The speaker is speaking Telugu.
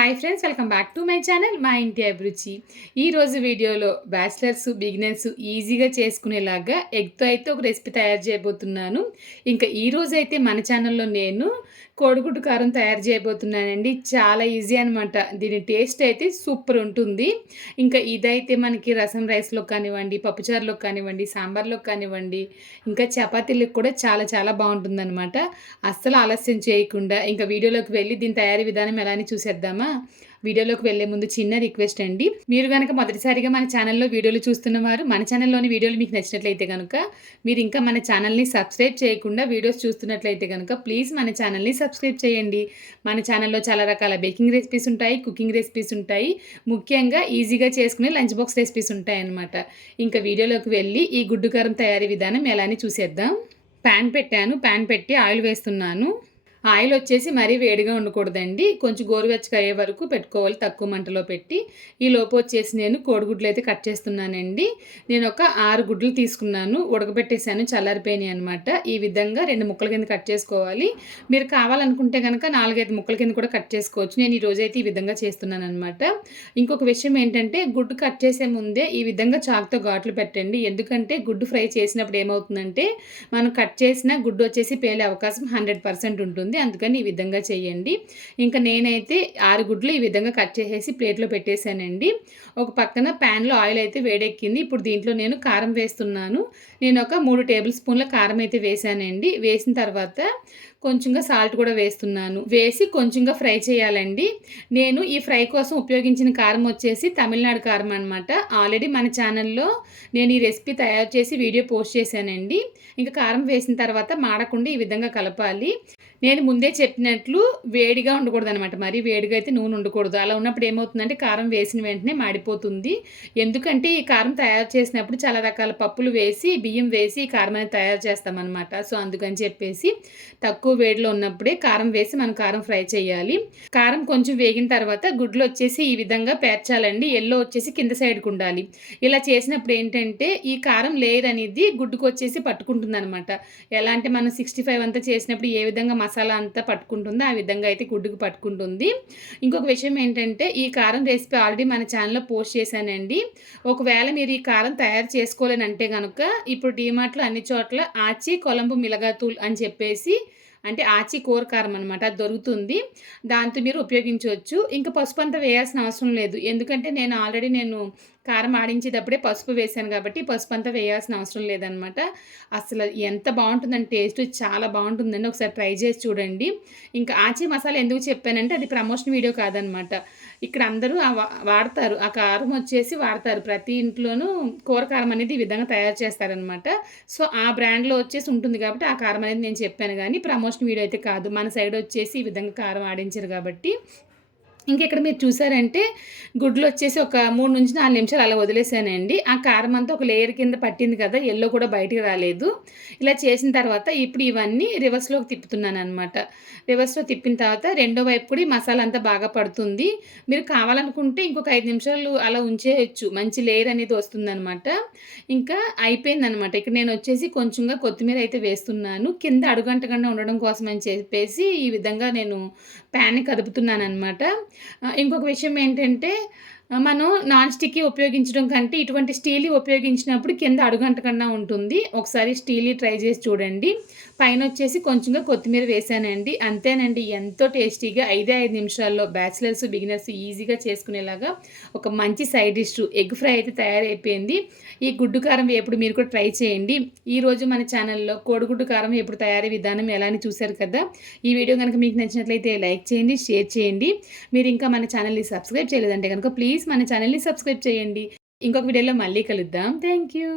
Hi friends, welcome back to my channel మా ఇంటి అభిరుచి. ఈరోజు వీడియోలో బ్యాచిలర్స్ బిగినర్స్ ఈజీగా చేసుకునేలాగా ఎగ్తో అయితే ఒక రెసిపీ తయారు చేయబోతున్నాను. ఇంకా ఈరోజు అయితే మన ఛానల్లో నేను కోడిగుడ్డు కారం తయారు చేయబోతున్నానండి. చాలా ఈజీ అనమాట. దీని టేస్ట్ అయితే సూపర్ ఉంటుంది. ఇంకా ఇదైతే మనకి రసం రైస్లో కానివ్వండి, పప్పుచారులో కానివ్వండి, సాంబార్లో కానివ్వండి, ఇంకా చపాతీలకు కూడా చాలా చాలా బాగుంటుందన్నమాట. అస్సలు ఆలస్యం చేయకుండా ఇంకా వీడియోలోకి వెళ్ళి దీని తయారీ విధానం ఎలా అని చూసేద్దామా. వీడియోలోకి వెళ్లే ముందు చిన్న రిక్వెస్ట్ అండి, మీరు కనుక మొదటిసారిగా మన ఛానల్లో వీడియోలు చూస్తున్నవారు, మన ఛానల్లోని వీడియోలు మీకు నచ్చినట్లయితే కనుక మీరు ఇంకా మన ఛానల్ని సబ్స్క్రైబ్ చేయకుండా వీడియోస్ చూస్తున్నట్లయితే కనుక ప్లీజ్ మన ఛానల్ని సబ్స్క్రైబ్ చేయండి. మన ఛానల్లో చాలా రకాల బేకింగ్ రెసిపీస్ ఉంటాయి, కుకింగ్ రెసిపీస్ ఉంటాయి, ముఖ్యంగా ఈజీగా చేసుకునే లంచ్ బాక్స్ రెసిపీస్ ఉంటాయి అన్నమాట. ఇంకా వీడియోలోకి వెళ్ళి ఈ గుడ్డు కారం తయారీ విధానం ఎలా అని చూసేద్దాం. ప్యాన్ పెట్టాను, ప్యాన్ పెట్టి ఆయిల్ వేస్తున్నాను. ఆయిల్ వచ్చేసి మరీ వేడిగా ఉండకూడదండి, కొంచెం గోరువెచ్చగా అయ్యే వరకు పెట్టుకోవాలి, తక్కువ మంటలో పెట్టి. ఈ లోపు వచ్చేసి నేను కోడిగుడ్లు అయితే కట్ చేస్తున్నానండి. నేను ఒక 6 గుడ్లు తీసుకున్నాను, ఉడకబెట్టేసాను, చల్లారిపోయినాయి అనమాట. ఈ విధంగా 2 ముక్కల కింద కట్ చేసుకోవాలి. మీరు కావాలనుకుంటే కనుక 4-5 ముక్కల కింద కూడా కట్ చేసుకోవచ్చు. నేను ఈ రోజైతే ఈ విధంగా చేస్తున్నాను అనమాట. ఇంకొక విషయం ఏంటంటే, గుడ్డు కట్ చేసే ముందే ఈ విధంగా చాకుతో ఘాట్లు పెట్టండి. ఎందుకంటే గుడ్డు ఫ్రై చేసినప్పుడు ఏమవుతుందంటే, మనం కట్ చేసిన గుడ్డు వచ్చేసి పేలే అవకాశం 100% ఉంటుంది. అందుకని ఈ విధంగా చేయండి. ఇంకా నేనైతే 6 గుడ్లు ఈ విధంగా కట్ చేసేసి ప్లేట్లో పెట్టేశానండి. ఒక పక్కన ప్యాన్లో ఆయిల్ అయితే వేడెక్కింది. ఇప్పుడు దీంట్లో నేను కారం వేస్తున్నాను. నేను ఒక 3 టేబుల్ స్పూన్ల కారం అయితే వేసానండి. వేసిన తర్వాత కొంచెంగా సాల్ట్ కూడా వేస్తున్నాను. వేసి కొంచెంగా ఫ్రై చేయాలండి. నేను ఈ ఫ్రై కోసం ఉపయోగించిన కారం వచ్చేసి తమిళనాడు కారం అనమాట. ఆల్రెడీ మన ఛానల్లో నేను ఈ రెసిపీ తయారు చేసి వీడియో పోస్ట్ చేశానండి. ఇంకా కారం వేసిన తర్వాత మాడకుండా ఈ విధంగా కలపాలి. నేను ముందే చెప్పినట్లు వేడిగా ఉండకూడదు అనమాట, మరీ వేడిగా అయితే నూనె ఉండకూడదు. అలా ఉన్నప్పుడు ఏమవుతుందంటే కారం వేసిన వెంటనే మాడిపోతుంది. ఎందుకంటే ఈ కారం తయారు చేసినప్పుడు చాలా రకాల పప్పులు వేసి, బియ్యం వేసి ఈ కారం అనేది తయారు చేస్తామన్నమాట. సో అందుకని చెప్పేసి తక్కువ వేడిలో ఉన్నప్పుడే కారం వేసి మనం కారం ఫ్రై చేయాలి. కారం కొంచెం వేగిన తర్వాత గుడ్లు వచ్చేసి ఈ విధంగా పేర్చాలండి. ఎల్లో వచ్చేసి కింద సైడ్కి ఉండాలి. ఇలా చేసినప్పుడు ఏంటంటే ఈ కారం లేయర్ అనేది గుడ్డుకు వచ్చేసి పట్టుకుంటుంది అనమాట. ఎలా అంటే మనం 65 అంతా చేసినప్పుడు ఏ విధంగా మసాలా అంతా పట్టుకుంటుందో ఆ విధంగా అయితే గుడ్డుకు పట్టుకుంటుంది. ఇంకొక విషయం ఏంటంటే, ఈ కారం రెసిపీ ఆల్రెడీ మన ఛానల్లో పోస్ట్ చేశానండి. ఒకవేళ మీరు ఈ కారం తయారు చేసుకోలేనంటే కనుక ఇప్పుడు డీమార్ట్లో అన్ని చోట్ల ఆచి కొలంబు మిలగాతూల్ అని చెప్పేసి, అంటే ఆచి కూర కారం అనమాట, అది దొరుకుతుంది. దాంతో మీరు ఉపయోగించవచ్చు. ఇంకా పసుపు అంతా వేయాల్సిన అవసరం లేదు. ఎందుకంటే నేను కారం ఆడించేటప్పుడే పసుపు వేసాను కాబట్టి పసుపు అంతా వేయాల్సిన అవసరం లేదనమాట. అసలు ఎంత బాగుంటుందంటే టేస్ట్ చాలా బాగుంటుందండి. ఒకసారి ట్రై చేసి చూడండి. ఇంకా ఆచి మసాలా ఎందుకు చెప్పానంటే అది ప్రమోషన్ వీడియో కాదనమాట. ఇక్కడ అందరూ వాడతారు, ఆ కారం వచ్చేసి వాడతారు. ప్రతి ఇంట్లోనూ కూర కారం అనేది ఈ విధంగా తయారు చేస్తారనమాట. సో ఆ బ్రాండ్లో వచ్చేసి ఉంటుంది కాబట్టి ఆ కారం అనేది నేను చెప్పాను, కానీ ప్రమోషన్ వీడియో అయితే కాదు. మన సైడ్ వచ్చేసి ఈ విధంగా కారం ఆడించారు కాబట్టి. ఇంకెక్కడ మీరు చూసారంటే గుడ్లు వచ్చేసి ఒక 3-4 నిమిషాలు అలా వదిలేసానండి. ఆ కారం అంతా ఒక లేయర్ కింద పట్టింది కదా, ఎల్లో కూడా బయటికి రాలేదు. ఇలా చేసిన తర్వాత ఇప్పుడు ఇవన్నీ రివర్స్లోకి తిప్పుతున్నాను అనమాట. రివర్స్లో తిప్పిన తర్వాత రెండో వైపు కూడా ఈ మసాలా అంతా బాగా పడుతుంది. మీరు కావాలనుకుంటే ఇంకొక 5 నిమిషాలు అలా ఉంచేయచ్చు, మంచి లేయర్ అనేది వస్తుందనమాట. ఇంకా అయిపోయిందనమాట. ఇక్కడ నేను వచ్చేసి కొంచెంగా కొత్తిమీర అయితే వేస్తున్నాను, కింద అడుగంటకుండా ఉండడం కోసం అని చెప్పేసి ఈ విధంగా నేను ప్యాన్ని కదుపుతున్నాను అనమాట. ఇంకొక విషయం ఏంటంటే, మనం నాన్ స్టిక్కీ ఉపయోగించడం కంటే ఇటువంటి స్టీల్ ఉపయోగించినప్పుడు కింద అడుగంటకుండా ఉంటుంది. ఒకసారి స్టీల్ ట్రై చేసి చూడండి. పైన వచ్చేసి కొంచెంగా కొత్తిమీర వేసానండి. అంతేనండి, ఎంతో టేస్టీగా 5 నిమిషాల్లో బ్యాచిలర్స్ బిగినర్స్ ఈజీగా చేసుకునేలాగా ఒక మంచి సైడ్ డిష్ ఎగ్ ఫ్రై అయితే తయారైపోయింది. ఈ గుడ్డు కారం వేపుడు మీరు కూడా ట్రై చేయండి. ఈరోజు మన ఛానల్లో కోడిగుడ్డు కారం వేపుడు తయారీ విధానం ఎలా అని చూశారు కదా. ఈ వీడియో కనుక మీకు నచ్చినట్లయితే లైక్ చేయండి, షేర్ చేయండి. మీరు ఇంకా మన ఛానల్ని సబ్స్క్రైబ్ చేయలేదంటే కనుక ప్లీజ్ మన ఛానల్ని సబ్స్క్రైబ్ చేయండి. ఇంకొక వీడియోలో మళ్ళీ కలుద్దాం. Thank you.